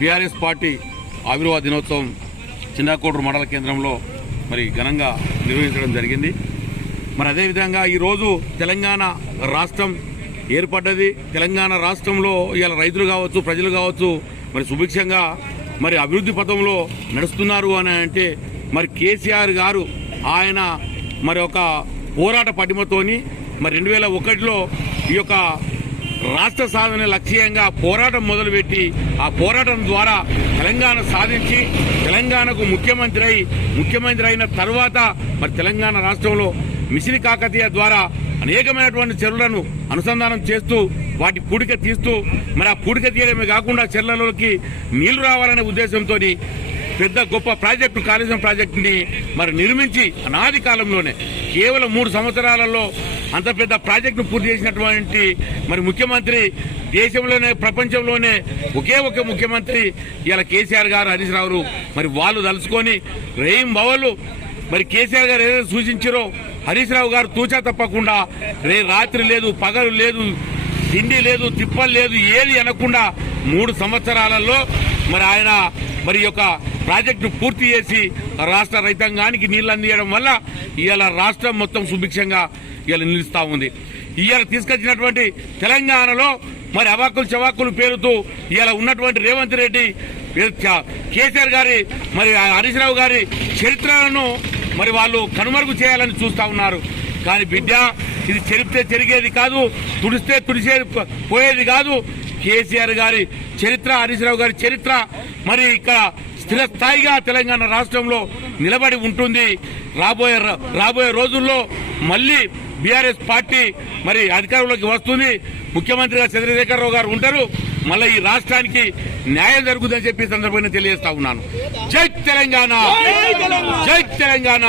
BRS party ఆవిర్భావ దినోత్సవం చిన్నకోటూరు మండల కేంద్రంలో మరి ఘనంగా నిర్వహించడం జరిగింది. మరి అదేవిధంగా ఈరోజు తెలంగాణ రాష్ట్రం ఏర్పడ్డది. తెలంగాణ రాష్ట్రంలో ఇవాళ రైతులు కావచ్చు, ప్రజలు కావచ్చు మరి సుభిక్షంగా మరి అభివృద్ధి పథంలో నడుస్తున్నారు అని అంటే మరి కేసీఆర్ గారు ఆయన మరి ఒక పోరాట పటిమతోని మరి 2001లో ఈ యొక్క రాష్ట్ర సాధన లక్ష్యంగా పోరాటం మొదలుపెట్టి ఆ పోరాటం ద్వారా తెలంగాణ సాధించి తెలంగాణకు ముఖ్యమంత్రి అయిన తర్వాత మరి తెలంగాణ రాష్ట్రంలో మిషన్ కాకతీయ ద్వారా అనేకమైనటువంటి చెరువులను అనుసంధానం చేస్తూ వాటి పూడిక తీస్తూ మరి ఆ పూడిక తీయడమే కాకుండా చెరువులలోకి నీళ్లు రావాలనే ఉద్దేశంతో పెద్ద గొప్ప ప్రాజెక్టు కాళేశ్వరం ప్రాజెక్టుని మరి నిర్మించి అనాది కాలంలోనే కేవలం 3 సంవత్సరాలలో అంత పెద్ద ప్రాజెక్టును పూర్తి చేసినటువంటి మరి ముఖ్యమంత్రి దేశంలోనే ప్రపంచంలోనే ఒకే ఒక ముఖ్యమంత్రి ఇలా కేసీఆర్ గారు, హరీష్ రావు మరి వాళ్ళు తలుచుకొని రేయిం బవలు మరి కేసీఆర్ గారు ఏదైతే సూచించారో హరీష్ రావు గారు తూచా తప్పకుండా రాత్రి లేదు, పగలు లేదు, తిండి లేదు, తిప్పలు లేదు, ఏది అనకుండా 3 సంవత్సరాలలో మరి ఆయన మరి యొక్క ప్రాజెక్టు పూర్తి చేసి రాష్ట్ర రైతాంగానికి నీళ్లు అందించడం వల్ల ఇవాళ రాష్ట్రం మొత్తం సుభిక్షంగా ఇవాళ నిలుస్తా ఉంది. ఇవాళ తీసుకొచ్చినటువంటి తెలంగాణలో మరి అవాక్కులు చవాక్కులు పేరుతూ ఇవాళ ఉన్నటువంటి రేవంత్ రెడ్డి, కేసీఆర్ గారి మరి హరీష్ రావు గారి చరిత్రలను మరి వాళ్ళు కనుమరుగు చేయాలని చూస్తా ఉన్నారు. కానీ బిడ్డ, ఇది చెరిపితే చెరిగేది కాదు, తుడిస్తే తుడిసేది పోయేది కాదు. కేసీఆర్ గారి చరిత్ర, హరీష్ రావు గారి చరిత్ర మరి ఇక్కడ స్థిరస్థాయిగా తెలంగాణ రాష్ట్రంలో నిలబడి ఉంటుంది. రాబోయే రోజుల్లో మళ్లీ బీఆర్ఎస్ పార్టీ మరి అధికారంలోకి వస్తుంది. ముఖ్యమంత్రిగా చంద్రశేఖరరావు గారు ఉంటారు. మళ్ళీ ఈ రాష్ట్రానికి న్యాయం జరుగుతుందని చెప్పి సందర్భంగా తెలియజేస్తా ఉన్నాను. జై తెలంగాణ, జై తెలంగాణ.